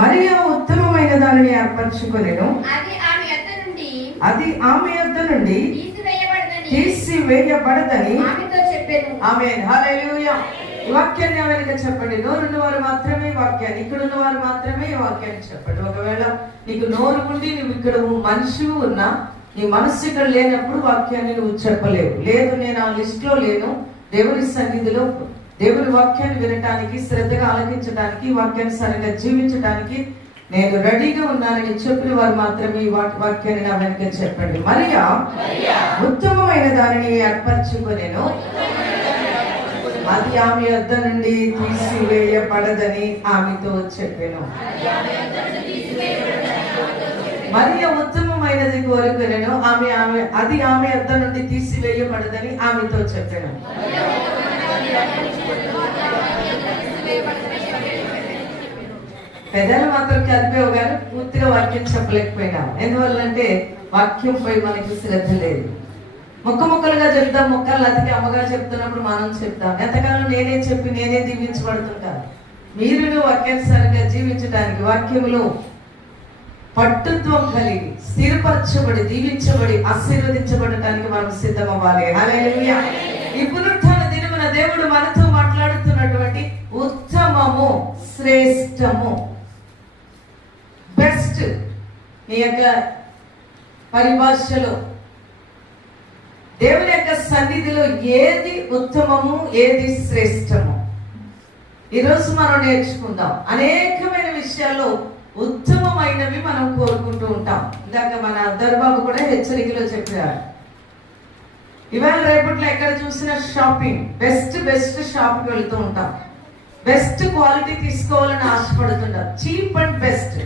మరియ ఉత్తమమైన దానిని ఏర్పరచుకొనెను. అది ఆమె యొద్ద నుండి తీసివేయబడదని ఆమెతో చెప్పెను. ఆమేన్. హల్లెలూయా. ఈ వాక్యాన్ని ఎవరికి చెప్పండి. నోరున్న వారు మాత్రమే వాక్యాన్ని, ఇక్కడ ఉన్న వారు మాత్రమే ఈ వాక్యాన్ని చెప్పండి. ఒకవేళ నీకు నోరు ఉండి నువ్వు ఇక్కడ మనిషి ఉన్నా నీ మనస్సు ఇక్కడ లేనప్పుడు వాక్యాన్ని నువ్వు చెప్పలేవు. లేదు నేను ఆ లిస్ట్ లో లేను, దేవుని సన్నిధిలో దేవుని వాక్యాన్ని వినటానికి, శ్రద్ధగా ఆలకించడానికి, వాక్యానుసారంగా జీవించడానికి నేను రెడీగా ఉన్నానని చెప్పిన వారు మాత్రమే ఈ వాక్యాన్ని నా వెనుక చెప్పండి. మరియా ఉత్తమమైన దానిని ఏర్పరచుకొనెను. అది ఆమె యొద్ద నుండి తీసివేయబడదని ఆమెతో చెప్పెను. మరియ ఉత్తమమైనది కోరుకొనెను. అది ఆమె యొద్ద నుండి తీసివేయబడదని ఆమెతో చెప్పెను. పెద్దలు మాత్రం చదివేవు కానీ పూర్తిగా వాక్యం చెప్పలేకపోయినా. ఎందువల్లంటే వాక్యంపై మనకి శ్రద్ధ లేదు. ముక్కలుగా చెప్తాం, ముక్కలు అతికి అమ్మగారు చెప్తున్నప్పుడు మనం చెప్తాం. ఎంతకాలం నేనే చెప్పి నేనే దీవించబడుతుంటాను. మీరు వాక్యానుసారంగా జీవించడానికి, వాక్యములో పట్టుత్వం కలిగి స్థిరపరచబడి దీవించబడి ఆశీర్వదించబడటానికి మనం సిద్ధమవ్వాలి. హల్లెలూయా. ఈ పునరుత్థాన దినమున దేవుడు మనతో మాట్లాడుతున్నటువంటి ఉత్తమము, శ్రేష్టము, బెస్ట్, నీ యొక్క పరిభాషలో దేవుని యొక్క సన్నిధిలో ఏది ఉత్తమము, ఏది శ్రేష్టము, ఈరోజు మనం నేర్చుకుందాం. అనేకమైన విషయాల్లో ఉత్తమమైనవి మనం కోరుకుంటూ ఉంటాం. ఇందాక మన దర్బాబు కూడా హెచ్చరికలో చెప్పారు. ఇవాళ రేపట్లో ఎక్కడ చూసినా షాపింగ్, బెస్ట్ షాప్కి వెళ్తూ ఉంటాం. బెస్ట్ క్వాలిటీ తీసుకోవాలని ఆశపడుతుంటాం. చీప్ అండ్ బెస్ట్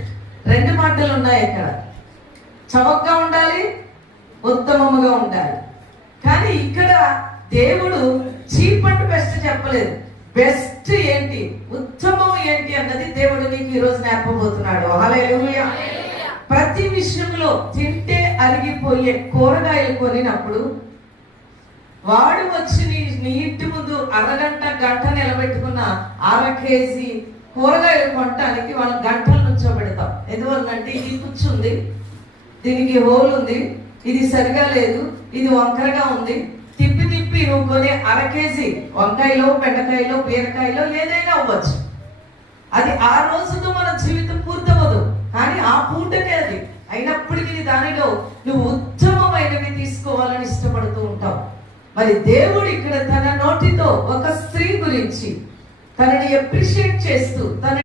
రెండు మాటలు ఉన్నాయి. ఇక్కడ చవకగా ఉండాలి, ఉత్తమముగా ఉండాలి. కానీ ఇక్కడ దేవుడు చీప్ అండ్ బెస్ట్ చెప్పలేదు. బెస్ట్ ఏంటి, ఉత్తమం ఏంటి అన్నది దేవుడు నీకు ఈరోజు నేర్పబోతున్నాడు. హల్లెలూయా. ప్రతి విషయంలో తింటే అరిగిపోయే కూరగాయలు కొనినప్పుడు వాడు వచ్చి నీ ఇంటి ముందు గంట నిలబెట్టుకున్న 1/2 కేజీ కూరగాయలు కొనటానికి వాళ్ళు గంటల నుంచో పెడతాం. ఎందువల్లంటే ఇది కూర్చుంది, దీనికి హోల్ ఉంది, ఇది సరిగా లేదు, ఇది వంకరగా ఉంది, తిప్పి నువ్వు కొనే 1/2 కేజీ వంకాయలో, బెండకాయలో, బీరకాయలో ఏదైనా అవ్వచ్చు. అది ఆ రోజుతో మన జీవితం పూర్తవదు, కానీ ఆ పూటకే అది అయినప్పటికీ దానిలో నువ్వు ఉత్తమమైనవి తీసుకోవాలని ఇష్టపడుతూ ఉంటావు. మరి దేవుడు ఇక్కడ తన నోటితో ఒక స్త్రీ గురించి తనని అప్రిషియేట్ చేస్తూ తన